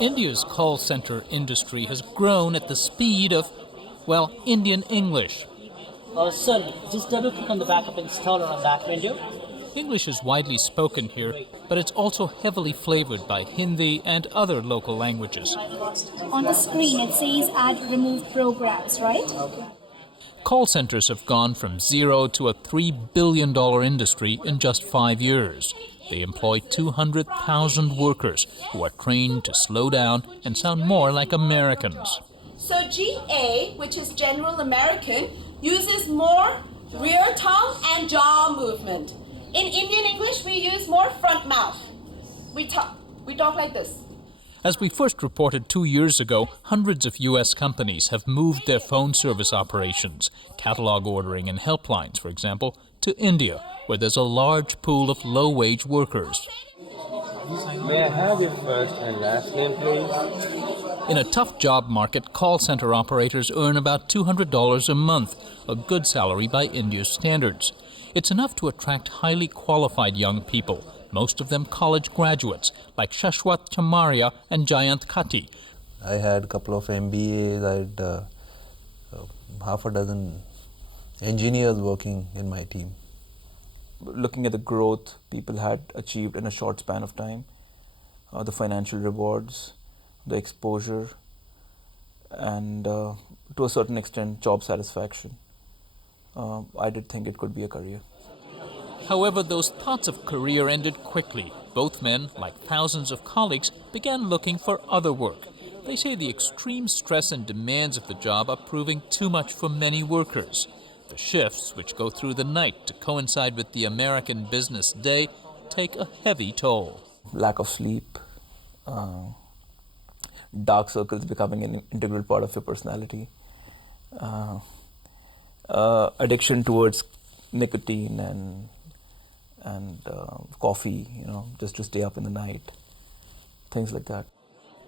India's call center industry has grown at the speed of, well, Indian English. Sir, just double-click on the backup installer on that window. English is widely spoken here, but it's also heavily flavored by Hindi and other local languages. On the screen, it says add removed programs, right? Call centers have gone from zero to a $3 billion industry in just 5 years. They employ 200,000 workers who are trained to slow down and sound more like Americans. So GA, which is General American, uses more rear tongue and jaw movement. In Indian English, we use more front mouth. We talk like this. As we first reported 2 years ago, hundreds of U.S. companies have moved their phone service operations, catalog ordering and helplines, for example, to India, where there's a large pool of low-wage workers. May I have your first and last name, please? In a tough job market, call center operators earn about $200 a month, a good salary by India's standards. It's enough to attract highly qualified young people, most of them college graduates, like Shashwat Chamaria and Jayant Khati. I had a couple of MBAs, I had half a dozen engineers working in my team. Looking at the growth people had achieved in a short span of time, the financial rewards, the exposure, and to a certain extent, job satisfaction, I did think it could be a career. However, those thoughts of career ended quickly. Both men, like thousands of colleagues, began looking for other work. They say the extreme stress and demands of the job are proving too much for many workers. The shifts, which go through the night to coincide with the American business day, take a heavy toll. Lack of sleep, dark circles becoming an integral part of your personality, addiction towards nicotine and coffee, just to stay up in the night, things like that.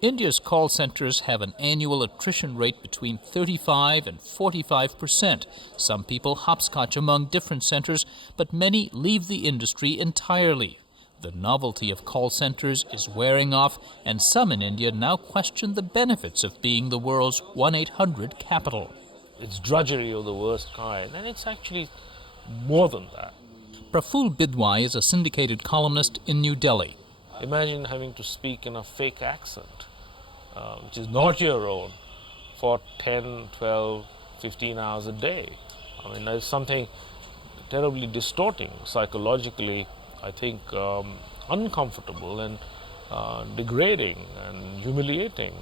India's call centers have an annual attrition rate between 35 and 45%. Some people hopscotch among different centers, but many leave the industry entirely. The novelty of call centers is wearing off, and some in India now question the benefits of being the world's 1-800 capital. It's drudgery of the worst kind, and it's actually more than that. Praful Bidwai is a syndicated columnist in New Delhi. Imagine having to speak in a fake accent, which is not your own, for 10, 12, 15 hours a day. I mean, there's something terribly distorting psychologically, I think, uncomfortable and degrading and humiliating.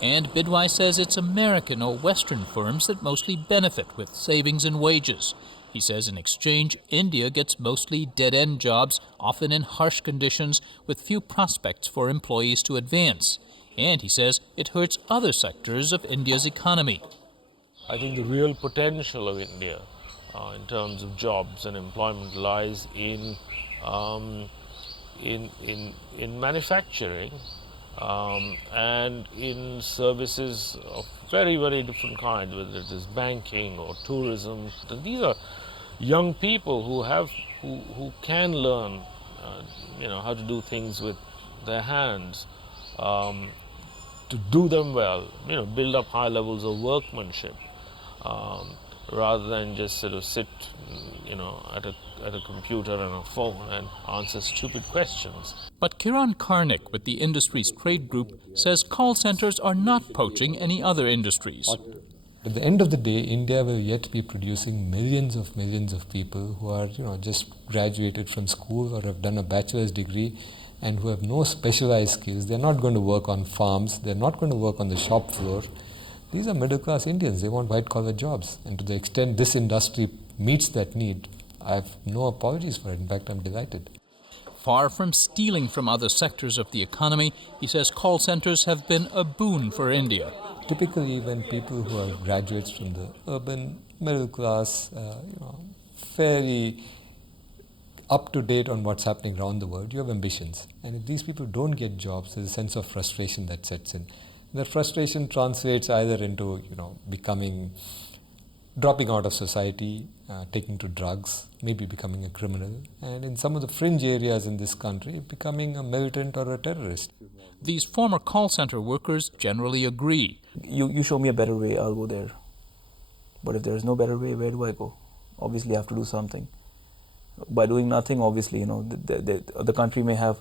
And Bidwai says it's American or Western firms that mostly benefit with savings and wages. He says in exchange, India gets mostly dead-end jobs, often in harsh conditions, with few prospects for employees to advance. And he says it hurts other sectors of India's economy. I think the real potential of India in terms of jobs and employment lies in manufacturing and in services of very, very different kinds, whether it is banking or tourism. These are young people who can learn, how to do things with their hands, to do them well, build up high levels of workmanship, rather than just sort of sit, at a computer and a phone and answer stupid questions. But Kiran Karnik with the industry's trade group says call centers are not poaching any other industries. At the end of the day, India will yet be producing millions of people who are, just graduated from school or have done a bachelor's degree and who have no specialized skills. They're not going to work on farms. They're not going to work on the shop floor. These are middle-class Indians. They want white-collar jobs. And to the extent this industry meets that need, I have no apologies for it. In fact, I'm delighted. Far from stealing from other sectors of the economy, he says call centers have been a boon for India. Typically, when people who are graduates from the urban middle class, fairly up to date on what's happening around the world, you have ambitions. And if these people don't get jobs, there's a sense of frustration that sets in. That frustration translates either into, dropping out of society, taking to drugs, maybe becoming a criminal, and in some of the fringe areas in this country, becoming a militant or a terrorist. These former call center workers generally agree. You show me a better way, I'll go there. But if there is no better way, where do I go? Obviously, I have to do something. By doing nothing, obviously, the country may have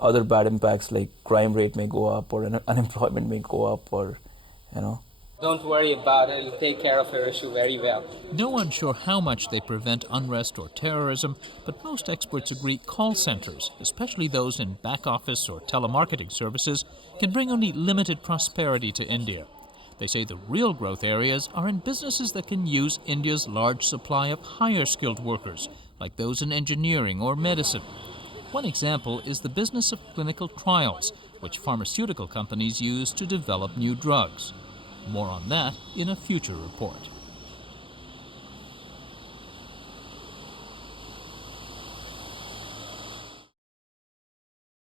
other bad impacts, like crime rate may go up, or unemployment may go up, or, Don't worry about it, it'll take care of your issue very well. No one's sure how much they prevent unrest or terrorism, but most experts agree call centers, especially those in back office or telemarketing services, can bring only limited prosperity to India. They say the real growth areas are in businesses that can use India's large supply of higher skilled workers, like those in engineering or medicine. One example is the business of clinical trials, which pharmaceutical companies use to develop new drugs. More on that in a future report.